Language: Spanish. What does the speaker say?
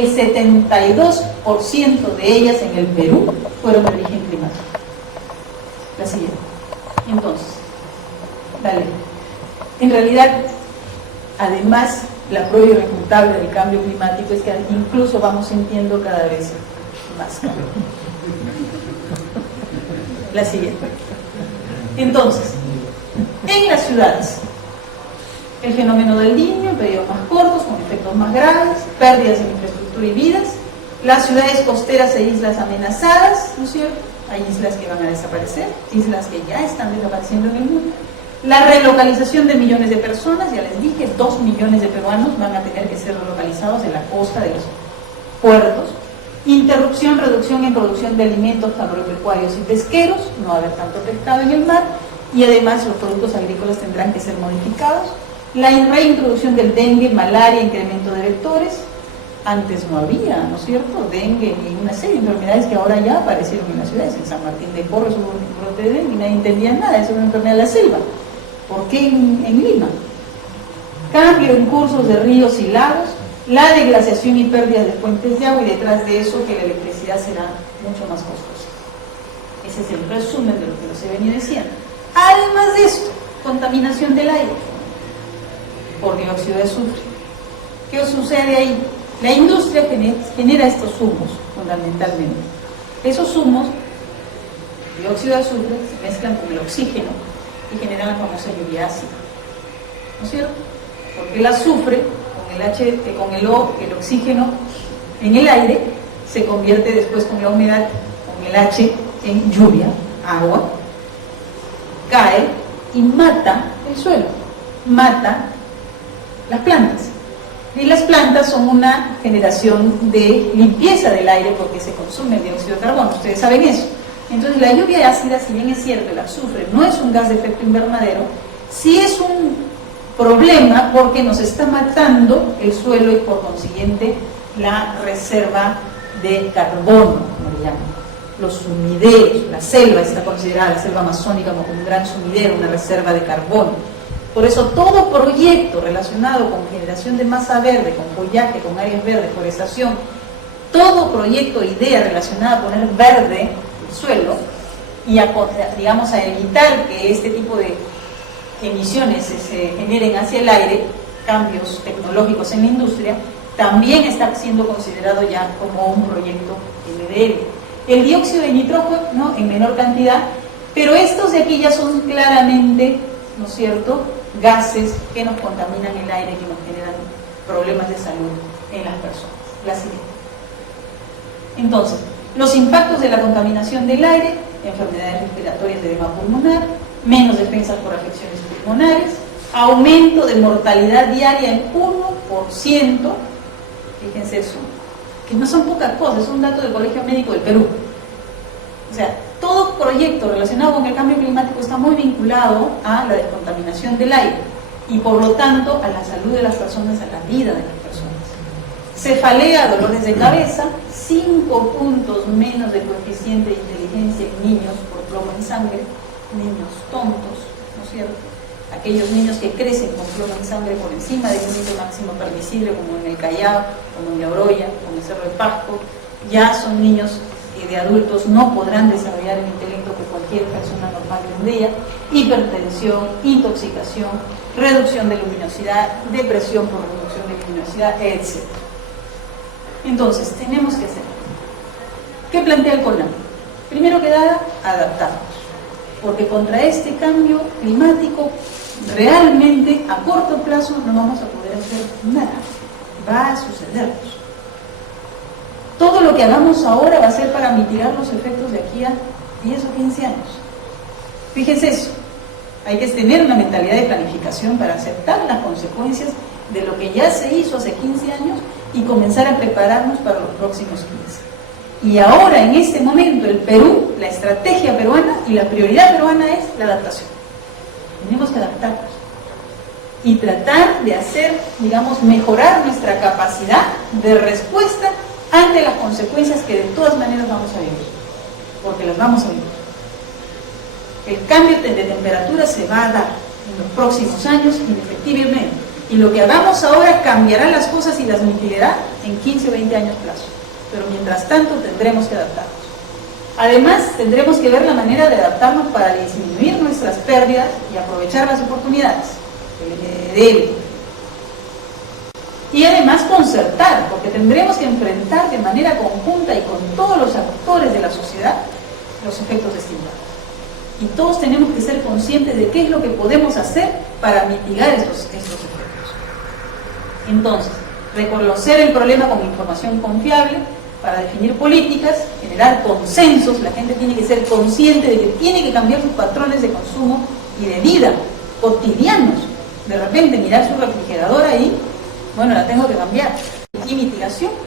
el 72% de ellas en el Perú fueron de origen climático. La siguiente. Entonces, dale. En realidad, además, la prueba irrefutable del cambio climático es que incluso vamos sintiendo cada vez más cambio. La siguiente. Entonces, en las ciudades, el fenómeno del Niño en periodos más cortos, con efectos más graves, pérdidas en infraestructura y vidas, las ciudades costeras e islas amenazadas, ¿no es cierto? Hay islas que van a desaparecer, islas que ya están desapareciendo en el mundo. La relocalización de millones de personas, ya les dije, 2 millones de peruanos van a tener que ser relocalizados de la costa, de los puertos. Interrupción, reducción en producción de alimentos agropecuarios y pesqueros, no va a haber tanto pescado en el mar, y además los productos agrícolas tendrán que ser modificados. La reintroducción del dengue, malaria, incremento de vectores. Antes no había, ¿no es cierto?, dengue y una serie de enfermedades que ahora ya aparecieron en las ciudades. En San Martín de Porres hubo un brote de dengue y nadie entendía nada, eso era una enfermedad de la selva. ¿Por qué en Lima? Cambio en cursos de ríos y lagos, la deglaciación y pérdida de fuentes de agua, y detrás de eso que la electricidad será mucho más costosa. Ese es el resumen de lo que se venía diciendo. Además de esto, contaminación del aire por dióxido de azufre. ¿Qué sucede ahí? La industria genera estos humos, fundamentalmente. Esos humos, dióxido de azufre, se mezclan con el oxígeno y generan la famosa lluvia ácida, ¿no es cierto? Porque el azufre, con el oxígeno en el aire, se convierte después con la humedad, con el H, en lluvia, agua, cae y mata el suelo, mata las plantas. Y las plantas son una generación de limpieza del aire porque se consume el dióxido de carbono, ustedes saben eso. Entonces la lluvia ácida, si bien es cierto, el azufre no es un gas de efecto invernadero, sí es un problema porque nos está matando el suelo y por consiguiente la reserva de carbono, como le llaman. Los sumideros, la selva está considerada, la selva amazónica, como un gran sumidero, una reserva de carbono. Por eso todo proyecto relacionado con generación de masa verde, con follaje, con áreas verdes, forestación, todo proyecto, idea relacionada a poner verde el suelo y a evitar que este tipo de emisiones se generen hacia el aire, cambios tecnológicos en la industria, también está siendo considerado ya como un proyecto MDL. El dióxido de nitrógeno, ¿no?, en menor cantidad, pero estos de aquí ya son claramente, ¿no es cierto?, gases que nos contaminan el aire, que nos generan problemas de salud en las personas. La siguiente. Entonces, los impactos de la contaminación del aire: enfermedades respiratorias de edema pulmonar, menos defensas por afecciones pulmonares, aumento de mortalidad diaria en 1%, fíjense eso, que no son pocas cosas, es un dato del Colegio Médico del Perú. O sea, todo proyecto relacionado con el cambio climático está muy vinculado a la descontaminación del aire y por lo tanto a la salud de las personas, a la vida de las personas. Cefalea, dolores de cabeza, 5 puntos menos de coeficiente de inteligencia en niños por plomo en sangre, niños tontos, ¿no es cierto? Aquellos niños que crecen con plomo en sangre por encima del límite máximo permisible, como en el Callao, como en Yaoroya, como en el Cerro de Pasco, ya son niños de adultos, no podrán desarrollar el intelecto que cualquier persona normal tendría. Hipertensión, intoxicación, reducción de luminosidad, depresión por reducción de luminosidad, etc. Entonces, tenemos que hacer. ¿Qué plantea el CONAM? Primero que nada, adaptarnos, porque contra este cambio climático realmente a corto plazo no vamos a poder hacer nada, va a sucedernos. Todo lo que hagamos ahora va a ser para mitigar los efectos de aquí a 10 o 15 años. Fíjense eso, hay que tener una mentalidad de planificación para aceptar las consecuencias de lo que ya se hizo hace 15 años y comenzar a prepararnos para los próximos 15. Y ahora, en este momento, el Perú, la estrategia peruana y la prioridad peruana es la adaptación. Tenemos que adaptarnos y tratar de hacer, mejorar nuestra capacidad de respuesta ante las consecuencias que de todas maneras vamos a vivir, porque las vamos a vivir. El cambio de temperatura se va a dar en los próximos años, indefectiblemente, Y lo que hagamos ahora cambiará las cosas y las mitigará en 15 o 20 años plazo. Pero mientras tanto tendremos que adaptarnos. Además, tendremos que ver la manera de adaptarnos para disminuir nuestras pérdidas y aprovechar las oportunidades que le deben. Y además concertar, porque tendremos que enfrentar de manera conjunta y con todos los actores de la sociedad los efectos de este impacto. Y todos tenemos que ser conscientes de qué es lo que podemos hacer para mitigar estos efectos. Entonces, reconocer el problema con información confiable para definir políticas, generar consensos. La gente tiene que ser consciente de que tiene que cambiar sus patrones de consumo y de vida cotidianos. De repente mirar su refrigeradora ahí, bueno, la tengo que cambiar. Y mitigación.